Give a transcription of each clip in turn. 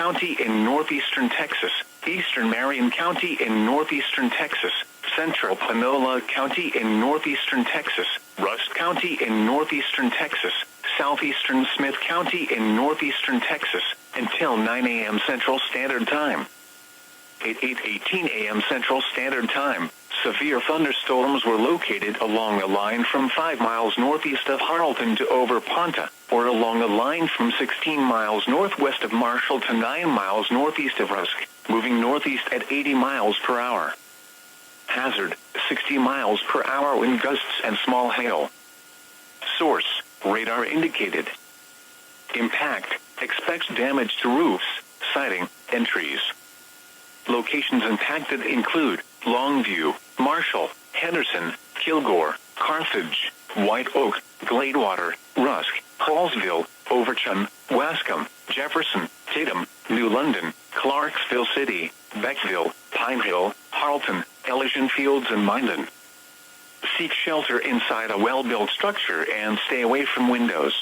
County in northeastern Texas, eastern Marion County in northeastern Texas, central Panola County in northeastern Texas, Rusk County in northeastern Texas, southeastern Smith County in northeastern Texas, until 9 a.m. Central Standard Time. At 8:18 a.m. Central Standard Time, severe thunderstorms were located along the line from 5 miles northeast of Harleton to over Ponta, or along the line from 16 miles northwest of Marshall to 9 miles northeast of Rusk, moving northeast at 80 miles per hour. Hazard, 60 miles per hour wind gusts and small hail. Source, radar indicated. Impact, expects damage to roofs, siding, and trees. Locations impacted include Longview, Marshall, Henderson, Kilgore, Carthage, White Oak, Gladewater, Rusk, Hallsville, Overton, Wascom, Jefferson, Tatum, New London, Clarksville City, Beckville, Pine Hill, Harleton, Elysian Fields and Minden. Seek shelter inside a well-built structure and stay away from windows.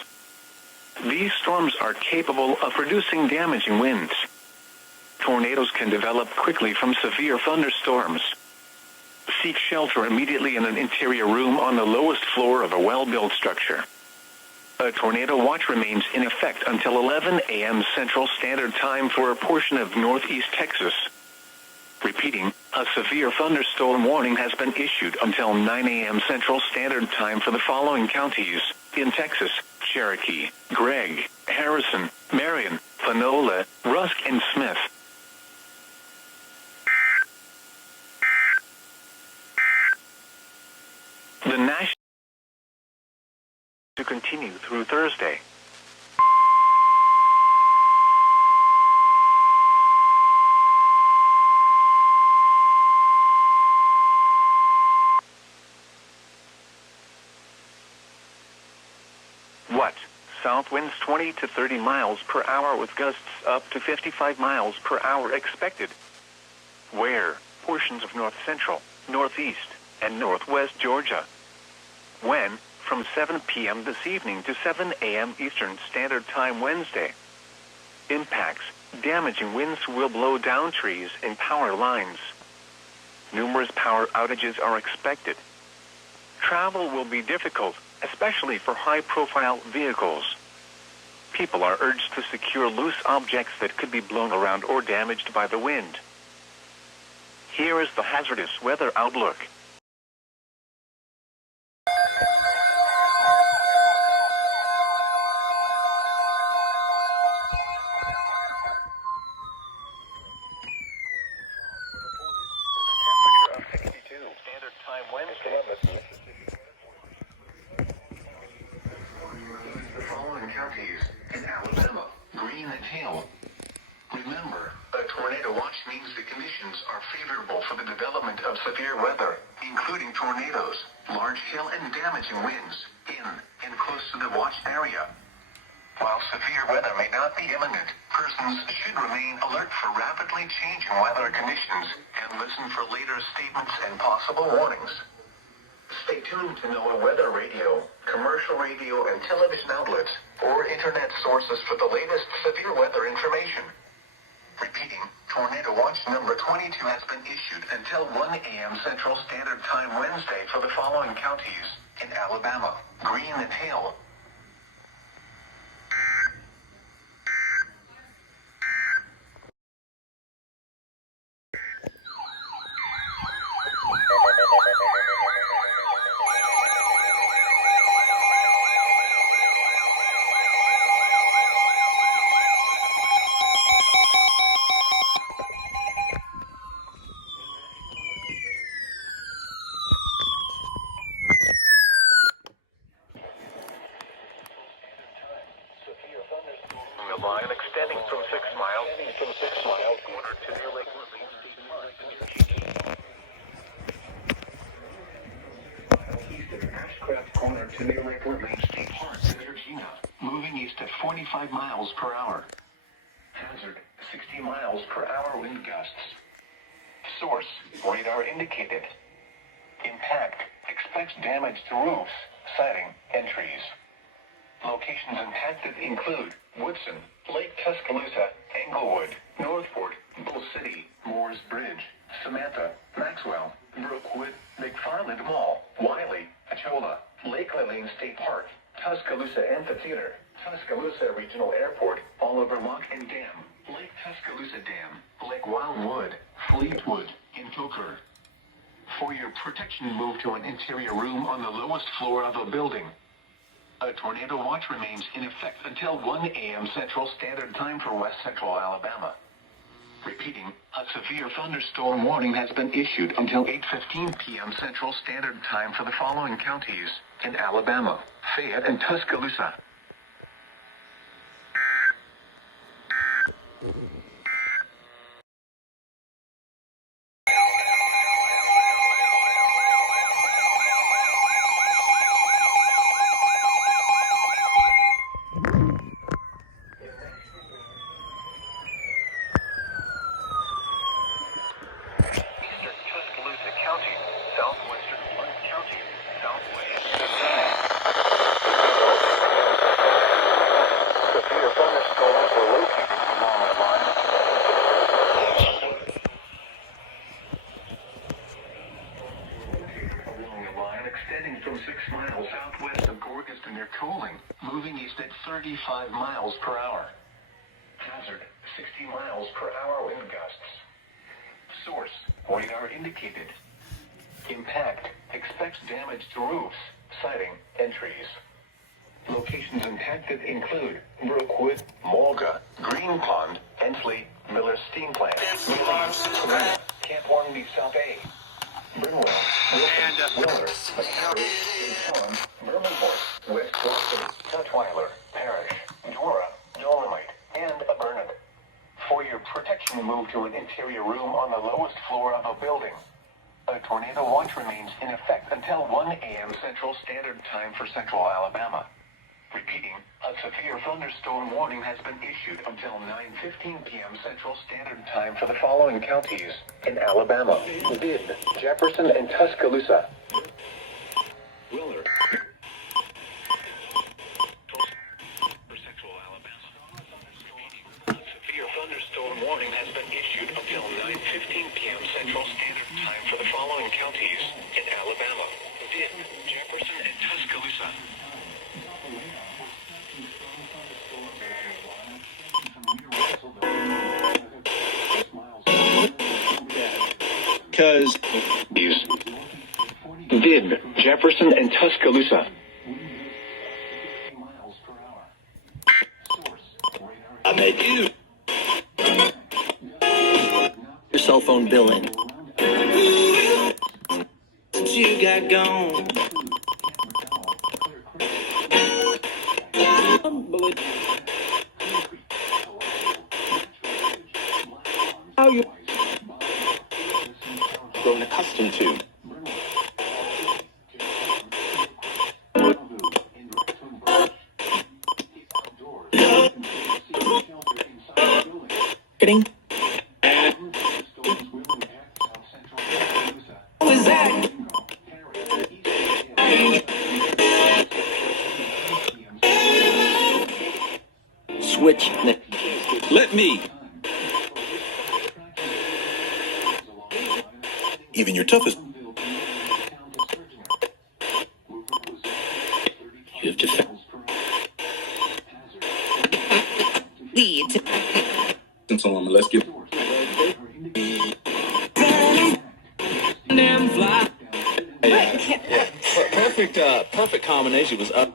These storms are capable of producing damaging winds. Tornadoes can develop quickly from severe thunderstorms. Seek shelter immediately in an interior room on the lowest floor of a well-built structure. A tornado watch remains in effect until 11 a.m. Central Standard Time for a portion of northeast Texas. Repeating, a severe thunderstorm warning has been issued until 9 a.m. Central Standard Time for the following counties in Texas: Cherokee, Gregg, Harrison, Marion, Panola, Rusk, and Smith. The national to continue through Thursday. What? South winds 20 to 30 miles per hour with gusts up to 55 miles per hour expected. Where? Portions of north central, northeast, and northwest Georgia. When? From 7 p.m. this evening to 7 a.m. Eastern Standard Time Wednesday. Impacts: damaging winds will blow down trees and power lines. Numerous power outages are expected. Travel will be difficult, especially for high-profile vehicles. People are urged to secure loose objects that could be blown around or damaged by the wind. Here is the hazardous weather outlook. The following counties in Alabama, green and hail. Remember, a tornado watch means the conditions are favorable for the development of severe weather, including tornadoes, large hail and damaging winds, in and close to the watch area. While severe weather may not be imminent, persons should remain alert for rapidly changing weather conditions and listen for later statements and possible warnings. Stay tuned to NOAA weather radio, commercial radio and television outlets, or internet sources for the latest severe weather information. Repeating, Tornado Watch number 22 has been issued until 1 a.m. Central Standard Time Wednesday for the following counties in Alabama, green and hail. The line extending from 6 miles corner to near Lake east of Ashcraft Corner to near Lake Woodland State Park in Virginia, moving east at 45 miles per hour. Hazard, 60 miles per hour wind gusts. Source, radar indicated. Impact, expects damage to roofs, siding, and trees. Locations impacted include Woodson, Lake Tuscaloosa, Englewood, Dam, Lake Tuscaloosa Dam, Lake Wildwood, Fleetwood, and Hooker. For your protection, move to an interior room on the lowest floor of a building. A tornado watch remains in effect until 1 a.m. Central Standard Time for West Central Alabama. Repeating, a severe thunderstorm warning has been issued until 8:15 p.m. Central Standard Time for the following counties in Alabama: Fayette and Tuscaloosa. County, southwestern Blount County, southwest. Severe thunderstorms were located along the line. Along the line extending from 6 miles southwest of Gorgaston near Coaling, moving east at 35 miles per hour. Hazard, 60 miles per hour wind gusts. Source, radar indicated. Impact, expects damage to roofs, siding, and trees. Locations impacted include Brookwood, Mulga, Green Pond, Ensley, Miller Steam Plant, Camp Hornby South A, Brimwell, Wilson, Willer, McCarry, East Bermanhorse, West Boston, Tutwiler, Parish, Dora, Dolomite, and Burnett. For your protection, move to an interior room on the lowest floor of a building. A tornado watch remains in effect until 1 a.m. Central Standard Time for Central Alabama. Repeating, a severe thunderstorm warning has been issued until 9:15 p.m. Central Standard Time for the following counties in Alabama: Bibb, Jefferson, and Tuscaloosa. Willard. Thunderstorm warning has been issued until 9:15 p.m. Central Standard Time for the following counties in Alabama: Bibb, Jefferson, and Tuscaloosa. Because Bibb, Jefferson, and Tuscaloosa. I made you your cell phone billing. What you got gone? How you grown accustomed to? Kidding? What was that? Switch. Let me. Even your toughest. You have just. Lead. Since let's get. Damn fly. Yeah. Perfect combination was up.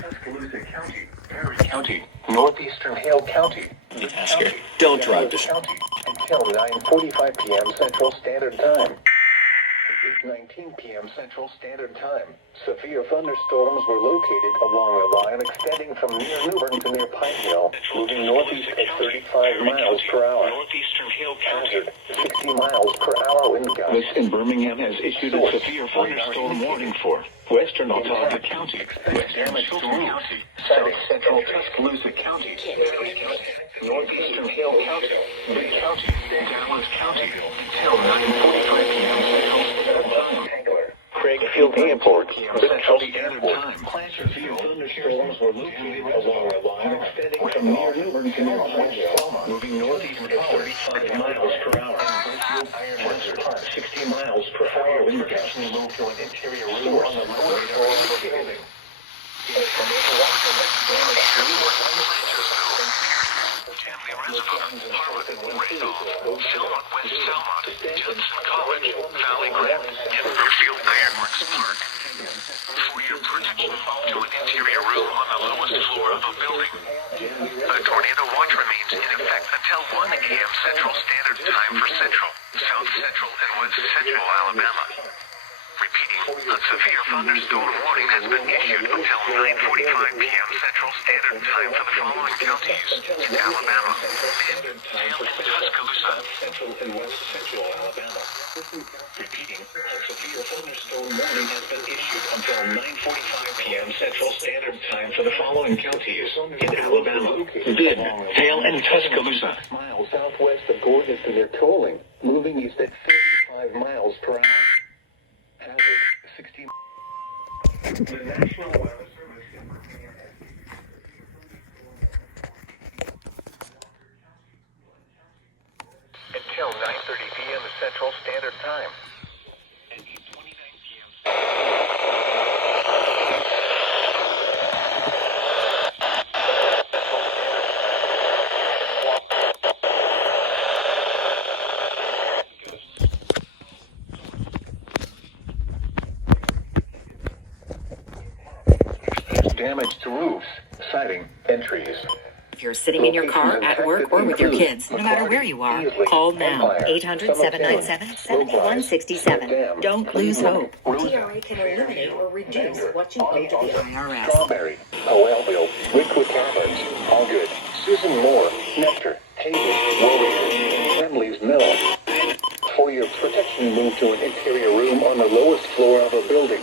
Tuscaloosa County, Perry County, northeastern Hale County, Don't drive this. County, until 9:45 p.m. Central Standard Time. At 8:19 p.m. Central Standard Time, severe thunderstorms were located along the line extending from near Newbern to near Pine Hill, moving northeast at 35 miles per hour. Northeastern Hale County. Hazard, 60 miles per hour wind gusts. This in Birmingham has issued a severe thunderstorm warning for Western Watauga County, Western Chilton County, South Central Tuscaloosa County, Northeastern Hale County, Lee County, Dallas County, until 9:45 p.m. Central Standard Time. Craig Fairfield Airport, Central Standard Time. Severe thunderstorms were located along a line extending from near Newbern to near Selma, moving northeast at 35 miles per hour. Hazard, 60 miles per hour wind gusts. Move to an interior room on the lower floor of the building. Selma, West Selma, Judson College, Valley Grant, and Fairfield Fireworks Park. For your protection, move to an interior room on the lowest floor of a building. A tornado watch remains in effect until 1 a.m. Central Standard Time for Central, South Central, and West Central Alabama. Repeating, a severe thunderstorm warning has been issued until 9:45 p.m. Central Standard Time for the following counties in Alabama: Mid, Hale, and Tuscaloosa. Central and West Central Alabama. Repeating, a severe thunderstorm warning has been issued until 9:45 p.m. Central Standard Time for the following counties in Alabama: Mid, Hale, and Tuscaloosa. Miles southwest of Gordon to near Coaling, moving east at 35 miles per hour. Hazard, 60. The National Weather Service until 9:30 p.m. Central Standard Time. Damage to roofs, siding, and trees. If you're sitting in your car, at work, or with your kids, no matter where you are, call now. 800-797-7167. Don't lose hope. TRA can eliminate or reduce what you owe to the IRS. Strawberry, Powellville, Liquid Tablets, All Good, Susan Moore, Nectar, Hayden, Warrior, and Friendly's Mill. For your protection, move to an interior room on the lowest floor of a building.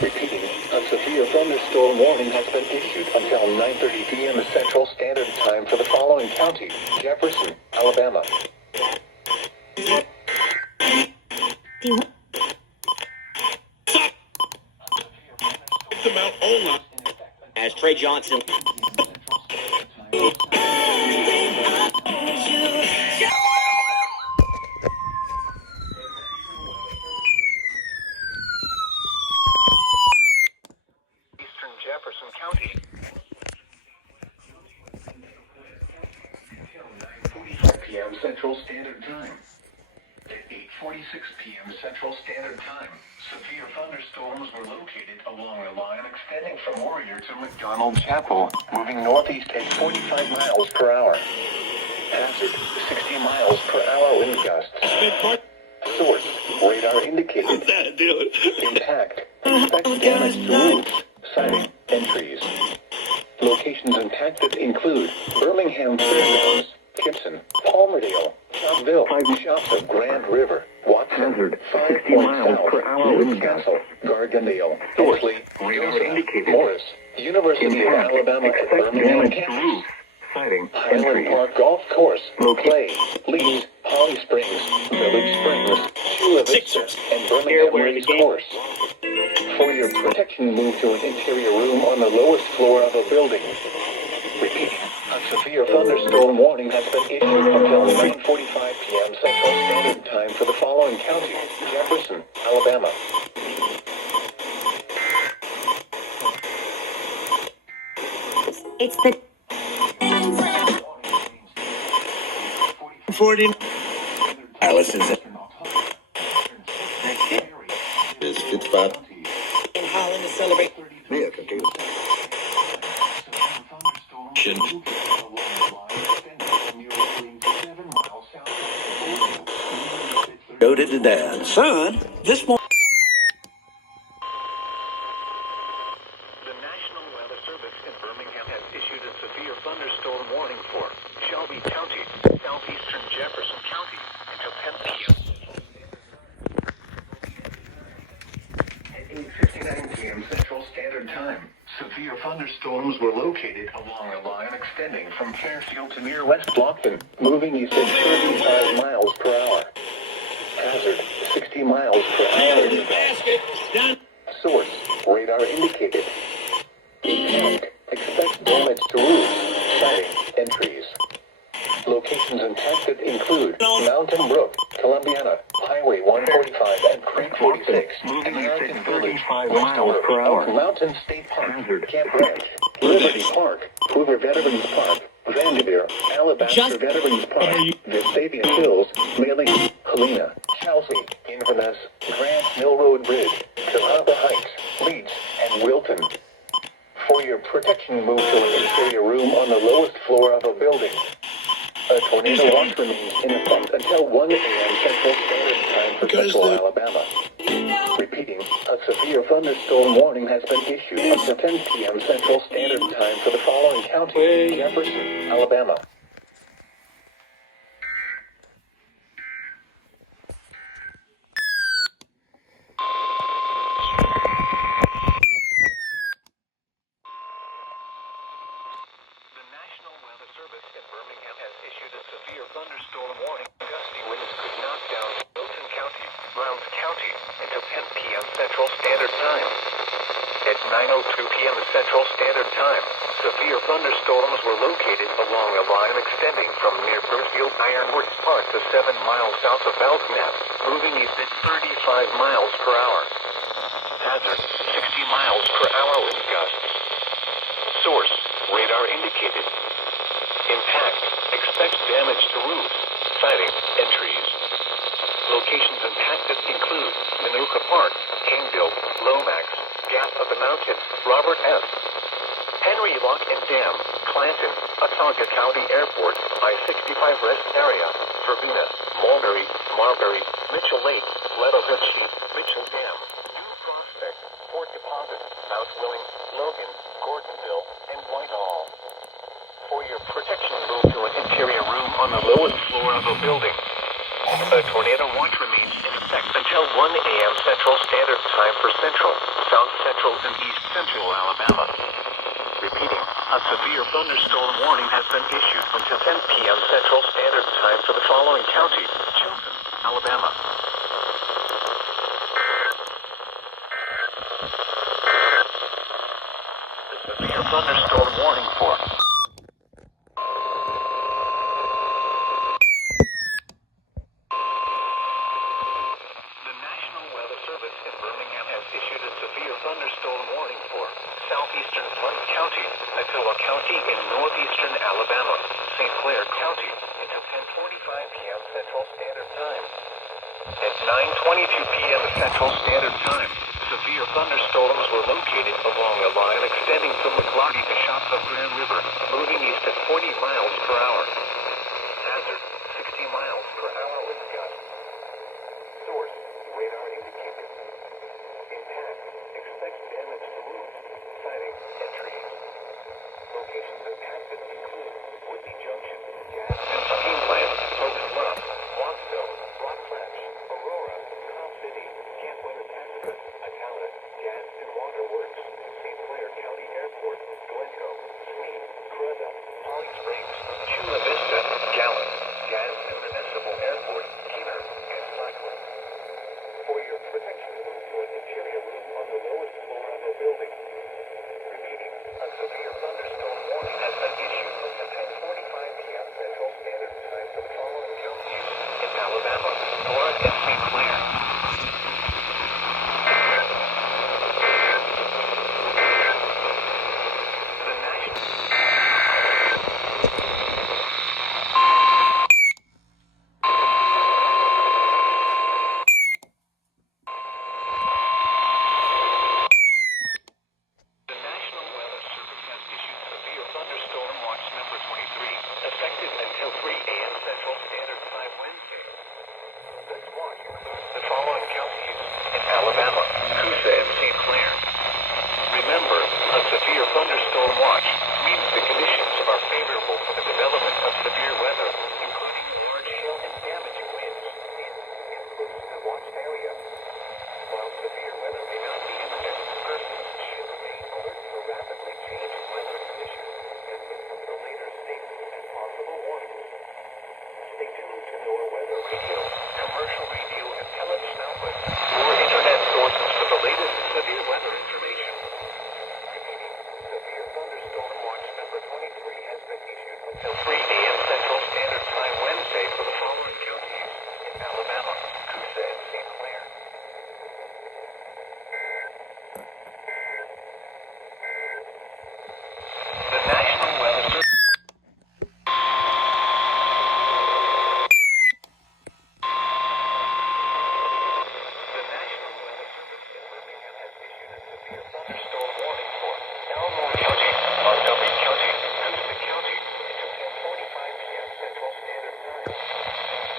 Repeating, a severe thunderstorm warning has been issued until 9:30 p.m. Central Standard Time for the following county: Jefferson, Alabama. About Ola as Trey Johnson. Jefferson County. Until 9:45 p.m. Central Standard Time. At 8:46 p.m. Central Standard Time, severe thunderstorms were located along a line extending from Warrior to McDonald Chapel, moving northeast at 45 miles per hour. Hazard, 60 miles per hour wind gusts. Source, radar indicated. Impact, expect damage to roofs, siding, and trees. Locations impacted include Birmingham Fairgrounds, Gibson, Palmerdale, Shopville, 5 shops of Grand River, Watson, 5 miles per hour wind Castle, Gargandale, Horsley, Morris, University of Alabama at Birmingham campus, Highland Park Golf Course, Clay, Leeds, Holly Springs, Village Springs, Chula Vista, and Birmingham Race Course. For your protection, move to an interior room on the lowest floor of a building. Repeating, a severe thunderstorm warning has been issued until 9:45 p.m. Central Standard Time for the following county: Jefferson, Alabama. It's the 40. Allison is 55. in Holland to celebrate. Yeah, continue. Go to the dad. Son, this morning. The National Weather Service in Birmingham has issued a severe thunderstorm warning for Shelby County, southeastern Jefferson County, until 10 p.m. At 8:59 p.m. Central Standard Time, severe thunderstorms were located along a line extending from Fairfield to near West Blockton, moving east at 35 miles per hour. Hazard, 60 miles per hour. Source, radar indicated. Impact, expect damage to roofs, siding, and trees. Locations impacted include Mountain Brook, Columbiana, Highway 145 and Creek 46, American Village, miles per hour. Mountain State Park, Camp Ranch, Liberty Park, Hoover Veterans Park, Vanderveer, Alabaster Veterans Park, Vestavia Hills, Mailing, Helena, Chelsea, Inverness, Grant Mill Road Bridge, Cahaba Heights, Leeds, and Wilton. For your protection, move to an interior room on the lowest floor of a building. A tornado watch remains in effect until 1 a.m. Central Standard Time for Central Alabama. Repeating, a severe thunderstorm warning has been issued until 10 p.m. Central Standard Time for the following county: Jefferson, Alabama. The National Weather Service in Birmingham has issued a severe thunderstorm warning. Gusty winds could knock down Wilton County, Browns County, until 10 p.m. Central Standard Time. At 9:02 p.m. Central Standard Time, severe thunderstorms were located along a line extending from near Burfield Ironworks Park to 7 miles south of Belknap, moving east at 35 miles per hour. Hazard, 60 miles per hour wind gusts. Source, radar indicated. Impact, expect damage to roofs, siding, and trees. Locations impacted include Manuka Park, Caneville, Lomax, Gap of the Mountain, Robert S. Henry Lock and Dam, Clanton, Autauga County Airport, I-65 Rest Area, Verbena, Mulberry, Marbury, Mitchell Lake, Leadville, Mitchell Dam, New Prospect, Fort Deposit, Mount Willing, Logan, Gordonville, and Whitehall. For your protection, move to an interior room on the lowest floor of a building. A tornado watch remains in effect until 1 a.m. Central Standard Time for Central, South Central, and East Central Alabama. Repeating, a severe thunderstorm warning has been issued until 10 p.m. Central Standard Time for the following county: Chilton, Alabama. The severe thunderstorm warning for thunderstorm warning for southeastern Blount County, Etowah County in northeastern Alabama, St. Clair County until 10:45 p.m. Central Standard Time. At 9:22 p.m. Central Standard Time, severe thunderstorms were located along a line extending from McLarty to Shops of Grand River, moving east at 40 miles per hour. Hazard, 60 miles per hour wind gusts. Source, radar indicated. Impact, expect damage to roofs, siding, and trees. Locations impacted include Whitney Junction, Gas and Steam Plant, Oaks Bluff, Wattsville, Rock Ledge, Aurora, Cobb City, Camp Winnetasca, Atala, Gas and Water Works, St. Clair County Airport, Glencoe, Sneed, Crudup, Holly Springs, Chula Vista, Until 3 a.m. Central Standard Time Wednesday for the following counties in Alabama: Coosa and St. Clair. The National Weather Service. The National Weather Service in Birmingham has issued a severe thunderstorm warning for Elmore County, Montgomery County, Coosa County until 10:45 p.m. Central Standard Time.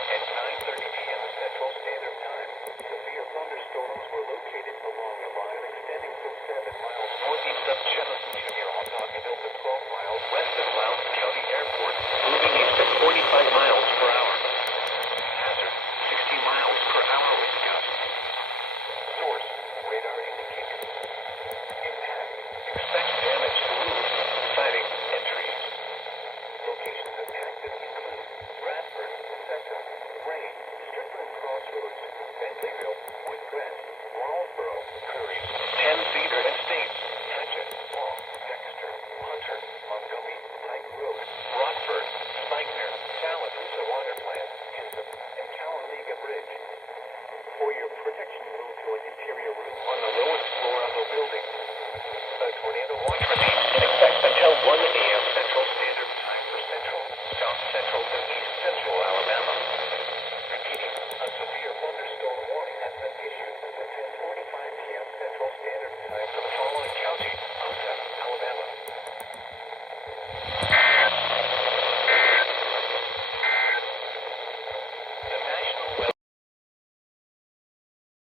At 9:30 p.m. Central Standard Time, severe thunderstorms were located along a line extending from 7 miles northeast of Jefferson Junior Hill to 12 miles west of Lowndes County Airport, moving east at 45 miles per hour. Hazard, 60 miles per hour wind gusts. Source, radar indicated. Impact, expect damage to roofs, siding, and trees. Locations impacted include Bradford, Seta, Rain, Strickland Crossroads, Bentleyville, Woodcrest, Wallsboro, Curry, 10 Cedar Estates, Hatchet, Long, Dexter, Hunter, Montgomery, Pike Road, Rockford, Spikener, Tallapoosa Water Plant, Hinton, and Cowaliga Bridge. For your protection, move to an interior room on the lowest floor of the building. A tornado watch remains in effect until 1 a.m. Central Standard Time for Central, South Central, and East Central Alabama. Repeating, a severe thunderstorm warning has been issued until 10:45 p.m. Central Standard Time for the